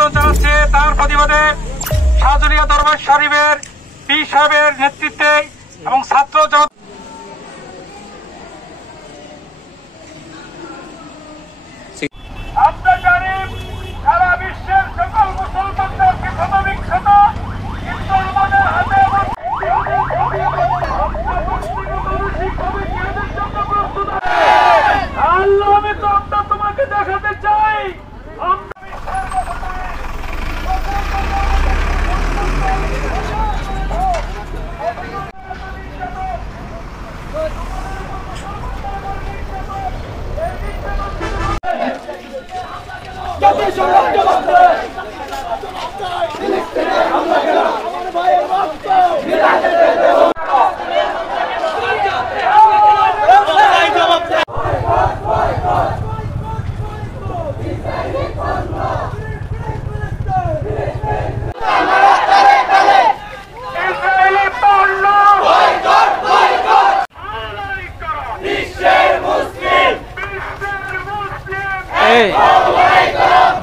নির্যাতন চালাচ্ছে তার প্রতিবাদে শাহজালিয়া দরবার শরীফের পীর সাহেবের নেতৃত্বে এবং ছাত্র আমরা জানি সারা বিশ্বের সকল মুসলমানদেরকে ক্ষতবিক্ষত, কিন্তু আমাদের হাতে আল্লাহ, আমি তো তোমাকে দেখাতে চাই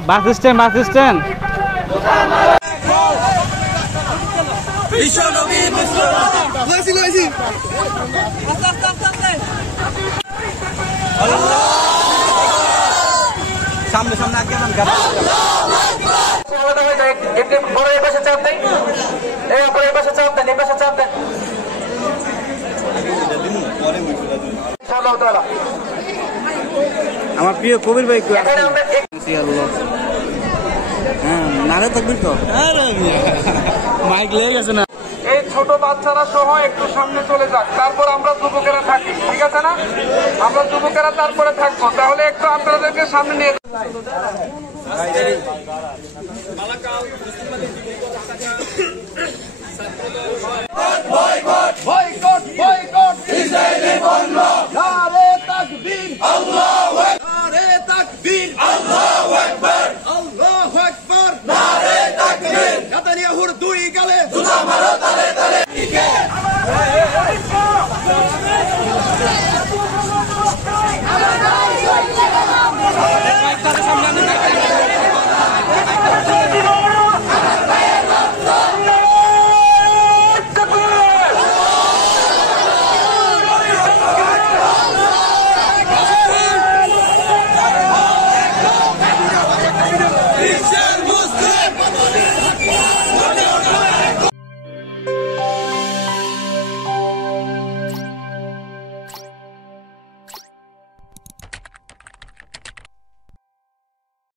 বাস স্ট্যান্ড সামনে সামনে আগে আমার প্রিয় কবির ভাই নারে থাকবির তো মাইক লেগে গেছে না। এই ছোট বাচ্চারা সহ একটু সামনে চলে যাক, তারপর আমরা যুবকেরা থাকি, ঠিক আছে না? আমরা যুবকেরা তারপরে থাকবো, তাহলে একটু আপনাদেরকে সামনে নিয়ে